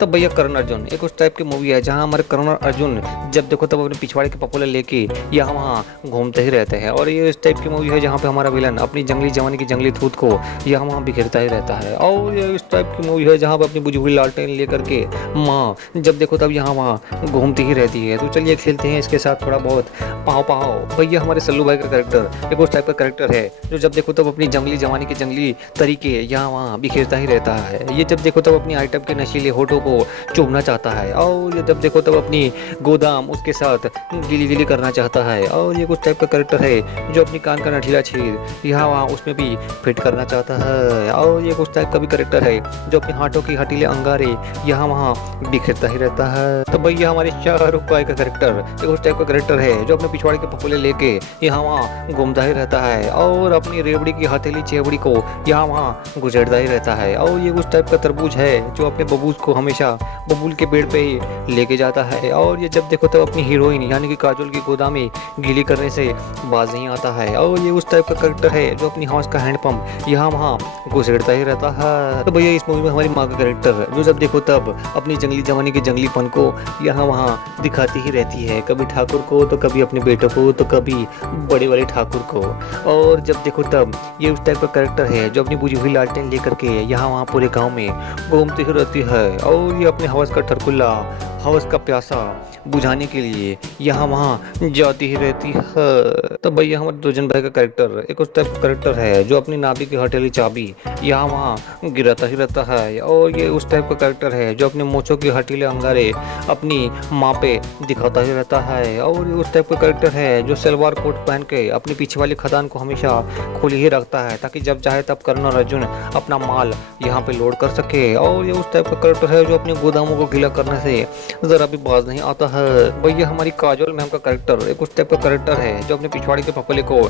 तब भैया करण अर्जुन एक उस टाइप की मूवी है जहां हमारे करण अर्जुन जब देखो तब अपने पिछवाड़े के पपोले लेके यहाँ वहाँ घूमते ही रहते हैं। और ये इस टाइप की मूवी है जहां पे हमारा विलन अपनी जंगली जवानी की जंगली थूत को यहाँ वहाँ बिखेरता ही रहता है। और ये इस टाइप की मूवी है जहां पे अपनी बुझी हुई लालटेन लेकर के माँ जब देखो तब यहाँ वहाँ घूमती ही रहती है। तो चलिए खेलते हैं इसके साथ थोड़ा बहुत पाओ पाओ। भैया हमारे सल्लू भाई का करेक्टर एक उस टाइप का करेक्टर है जो जब देखो तब अपनी जंगली जवानी के जंगली तरीके यहाँ वहाँ बिखेरता ही रहता है। ये जब देखो तब अपनी आइटम के नशीले होठों को चूमना चाहता है। और ये जब देखो तब अपनी गोदाम उसके साथ गिली गिली करना चाहता है। और ये कुछ टाइप का करेक्टर है जो अपनी कान का नठीला छेद यहाँ वहाँ उसमें भी फिट करना चाहता है। और ये कुछ टाइप का भी करेक्टर है जो अपने हाथों की हटीले अंगारे यहाँ वहाँ बिखरता ही रहता है। तो भैया हमारे शाहरुख भाई का करेक्टर एक उस टाइप का करेक्टर है जो अपने पिछवाड़े के पपोले लेके यहाँ वहाँ घूमता ही रहता है और अपनी रेवड़ी की हथेली चेवड़ी को यहाँ वहाँ गुजरता ही रहता है। और ये उस टाइप का तरबूज है जो अपने बबूज को हमेशा बबूल के पेड़ पे ही लेके जाता है। और ये जब देखो तब अपनी हीरोइन यानी कि काजोल की गोदा में गीली करने से बाज नहीं आता है। और ये उस टाइप का करेक्टर है जो अपनी हौस का हैंडपंप यहाँ वहाँ घुसेड़ता ही रहता है। तो भैया इस मूवी में हमारी माँ का करेक्टर जो जब देखो तब अपनी जंगली जवानी के जंगलीपन को यहाँ वहाँ दिखाती ही रहती है, कभी ठाकुर को तो कभी अपने बेटों को तो कभी बड़े वाले ठाकुर को। और जब देखो तब ये उस टाइप का करेक्टर है जो अपनी बुझी हुई लालटेन लेकर के यहाँ वहाँ पूरे गाँव में घूमती ही रहती है। और ये अपने हवस का ठरकुल्ला हवस का प्यासा बुझाने के लिए यहाँ वहाँ जाती ही रहती है। तो भैया हमारे दुर्जन भाई का करेक्टर एक उस टाइप का करेक्टर है जो अपनी नाभि की हथेली चाबी यहाँ वहाँ गिराता ही रहता है। और ये उस टाइप का करेक्टर है जो अपने मूंछों की हटीले अंगारे अपनी माँ पे दिखाता ही रहता है। और ये उस टाइप का करेक्टर है जो सलवार कोट पहन के अपने पीछे वाली खदान को हमेशा खुली ही रखता है ताकि जब चाहे तब करण और अर्जुन अपना माल यहाँ पे लोड कर सके। और ये उस टाइप का करेक्टर है जो अपने गोदामों को गीला करने से जरा भी बाज नहीं आता है। भैया हमारी काजोल मैम का करेक्टर एक उस टाइप का करेक्टर है जो अपने पिछवाड़े के पपले को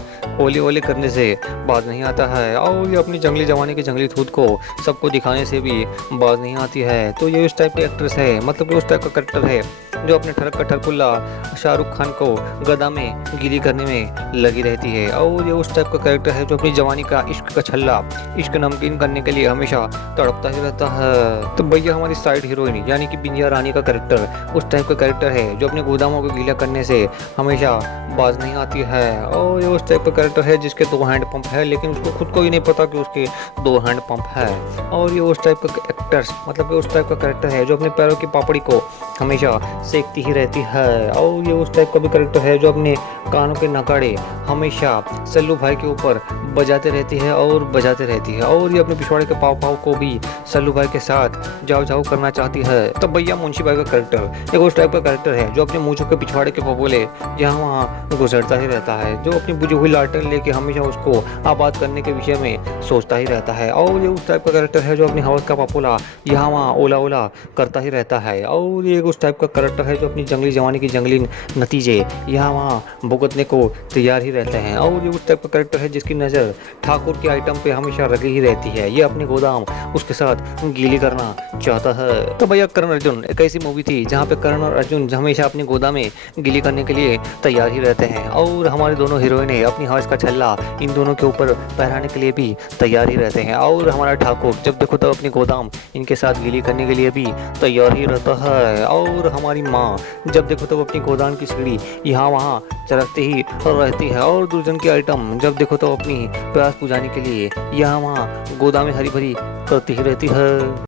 ओले ओले करने से बाज नहीं आता है। और ये अपनी जंगली जवानी की जंगली थूत को सबको दिखाने से भी बाज नहीं आती है। तो ये उस टाइप के एक्ट्रेस है, मतलब कि उस टाइप का करेक्टर है जो अपने ठरक का ठरकुल्ला शाहरुख खान को गदा में गिरी करने में लगी रहती है। और ये उस टाइप का करेक्टर है जो अपनी जवानी का इश्क का छल्ला इश्क नमकीन करने के लिए हमेशा तड़पता ही रहता है। तो भैया हमारी साइड हीरोइन यानी कि बिंदिया रानी का करेक्टर उस टाइप का करेक्टर है जो अपने गोदामों को गीला करने से हमेशा बाज नहीं आती है। और ये उस टाइप का करेक्टर है जिसके 2 हैंड पंप है लेकिन उसको खुद को ही नहीं पता कि उसके 2 हैंड पंप है। और ये उस टाइप का एक्टर्स मतलब कि उस टाइप का करेक्टर है जो अपने पैरों की पापड़ी को हमेशा सेकती ही रहती है। और ये उस टाइप का भी करेक्टर है जो अपने कानों के नगाड़े हमेशा सल्लू भाई के ऊपर बजाते रहती है और बजाते रहती है। और ये अपने पिछवाड़े के पाव पाव को भी सल्लू भाई के साथ जाओ जाओ करना चाहती है। तो भैया मुंशी भाई का करेक्टर एक उस टाइप का करेक्टर है जो अपने मूंछों के पिछवाड़े के पपोले यहाँ वहाँ गुजरता ही रहता है, जो अपनी बुझी हुई लालटेन लेके हमेशा उसको आबाद करने के विषय में सोचता ही रहता है। और ये उस टाइप का करेक्टर है जो अपनी हवस का पपोला यहाँ वहाँ ओला ओला करता ही रहता है। और ये उस टाइप का करेक्टर है जो अपनी जंगली जवानी की जंगली नतीजे यहाँ वहाँ भुगतने को तैयार ही रहते हैं। और ये उस टाइप का करेक्टर है जिसकी नज़र ठाकुर के आइटम पे हमेशा लगी ही रहती है, ये अपनी गोदाम उसके साथ गीली करना चाहता है। तो भैया करण अर्जुन एक ऐसी मूवी थी जहाँ पे करण और अर्जुन हमेशा अपनी गोदा में गीली करने के लिए तैयार ही रहते हैं। और हमारे दोनों हीरोइनें अपनी हवस का छल्ला इन दोनों के ऊपर पहनाने के लिए भी तैयार ही रहते हैं। और हमारा ठाकुर जब देखो तब अपनी गोदाम इनके साथ गीली करने के लिए भी तैयार ही रहता है। और हमारी माँ जब देखो तब अपनी गोदाम की सीढ़ी यहाँ वहाँ चरखती ही रहती है। और दुर्जन की आइटम जब देखो तो अपनी प्यास बुझाने के लिए यहाँ वहाँ गोदामें हरी भरी करती ही रहती है।